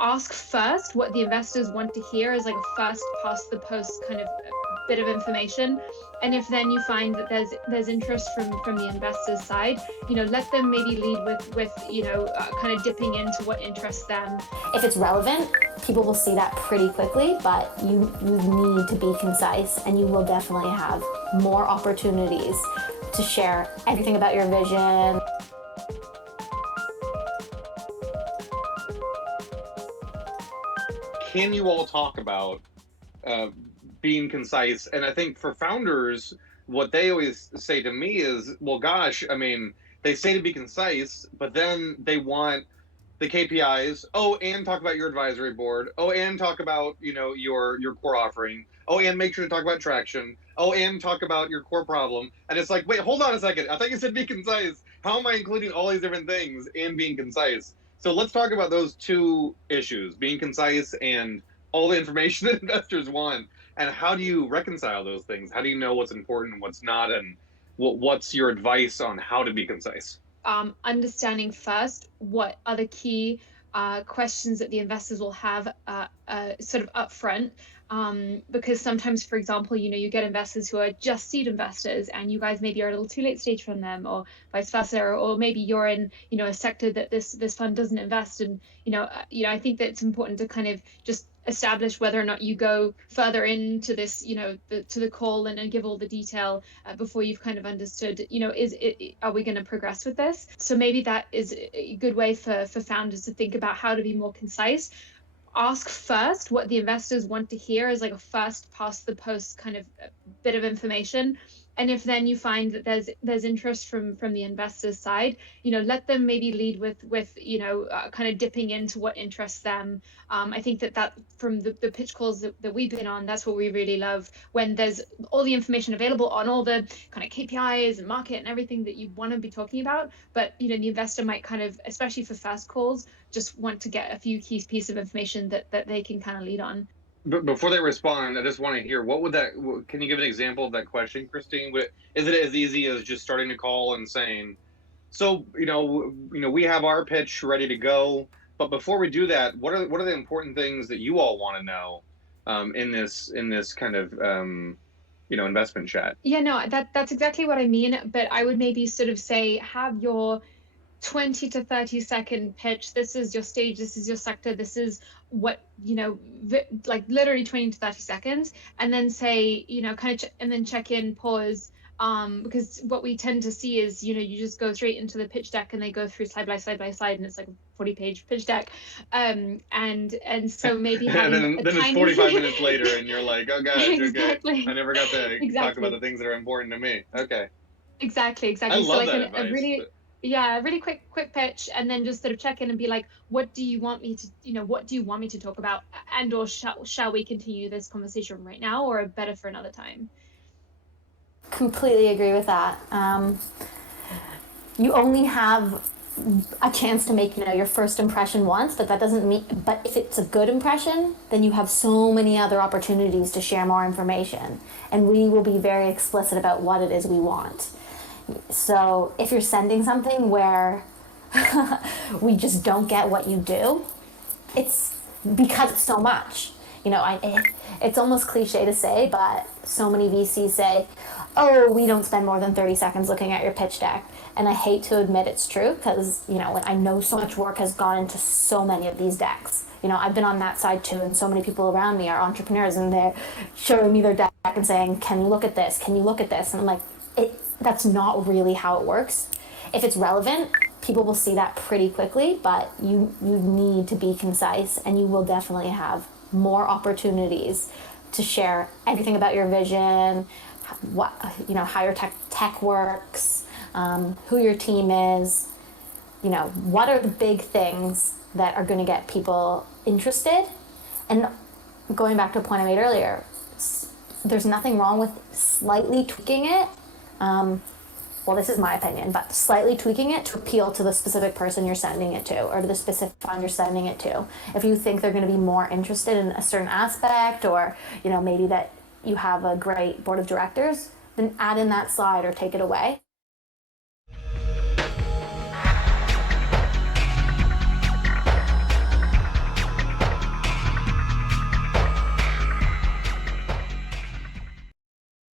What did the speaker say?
ask first what the investors want to hear as like a first past the post kind of bit of information. And if then you find that there's interest from the investors side, let them maybe lead with kind of dipping into what interests them. If it's relevant, people will see that pretty quickly, but you need to be concise, and you will definitely have more opportunities to share everything about your vision. Can you all talk about being concise? And I think for founders, what they always say to me is, well, gosh, I mean, they say to be concise, but then they want the KPIs. Oh, and talk about your advisory board. Oh, and talk about, your core offering. Oh, and make sure to talk about traction. Oh, and talk about your core problem. And it's like, wait, hold on a second. I thought you said be concise. How am I including all these different things and being concise? So let's talk about those two issues, being concise and all the information that investors want. And how do you reconcile those things? How do you know what's important and what's not? And what's your advice on how to be concise? Understanding first what are the key questions that the investors will have sort of upfront. Because sometimes, for example, you get investors who are just seed investors, and you guys maybe are a little too late stage from them, or vice versa, or maybe you're in, a sector that this fund doesn't invest. And I think that it's important to kind of just establish whether or not you go further into this, to the call and give all the detail before you've kind of understood, are we going to progress with this? So maybe that is a good way for founders to think about how to be more concise. Ask first what the investors want to hear as like a first past the post kind of bit of information. And if then you find that there's interest from the investors side, let them maybe lead with kind of dipping into what interests them. I think that from the pitch calls that we've been on, that's what we really love, when there's all the information available on all the kind of KPIs and market and everything that you want to be talking about. But the investor might kind of, especially for first calls, just want to get a few key pieces of information that they can kind of lead on. But before they respond, I just want to hear, can you give an example of that question, Christine? Is it as easy as just starting a call and saying, so, we have our pitch ready to go, but before we do that, what are the important things that you all want to know in this kind of, investment chat? Yeah, no, that's exactly what I mean. But I would maybe sort of say, have your 20 to 30-second pitch. This is your stage, this is your sector, this is what, like literally 20 to 30 seconds, and then say, kind of, and then check in, pause. Because what we tend to see is, you just go straight into the pitch deck and they go through slide by slide by slide, and it's like a 40-page pitch deck. And so maybe having and then it's 45 minutes later and you're like, oh gosh, exactly. Okay. I never got to talk about the things that are important to me. Okay. Exactly. I love so like that advice, a really quick pitch, and then just sort of check in and be like, what do you want me to talk about, and or shall we continue this conversation right now, or better for another time? Completely agree with that. You only have a chance to make your first impression once, but that doesn't mean, but if it's a good impression, then you have so many other opportunities to share more information, and we will be very explicit about what it is we want. So if you're sending something where we just don't get what you do, it's because it's so much. It's almost cliche to say, but so many VCs say, oh, we don't spend more than 30 seconds looking at your pitch deck. And I hate to admit it's true, because, I know so much work has gone into so many of these decks. I've been on that side too, and so many people around me are entrepreneurs, and they're showing me their deck and saying, can you look at this? Can you look at this? And I'm like, that's not really how it works. If it's relevant, people will see that pretty quickly, but you need to be concise, and you will definitely have more opportunities to share everything about your vision, how your tech works, who your team is, what are the big things that are going to get people interested. And going back to a point I made earlier, there's nothing wrong with slightly tweaking it. Well, this is my opinion, but slightly tweaking it to appeal to the specific person you're sending it to, or to the specific fund you're sending it to. If you think they're going to be more interested in a certain aspect, or maybe that you have a great board of directors, then add in that slide or take it away.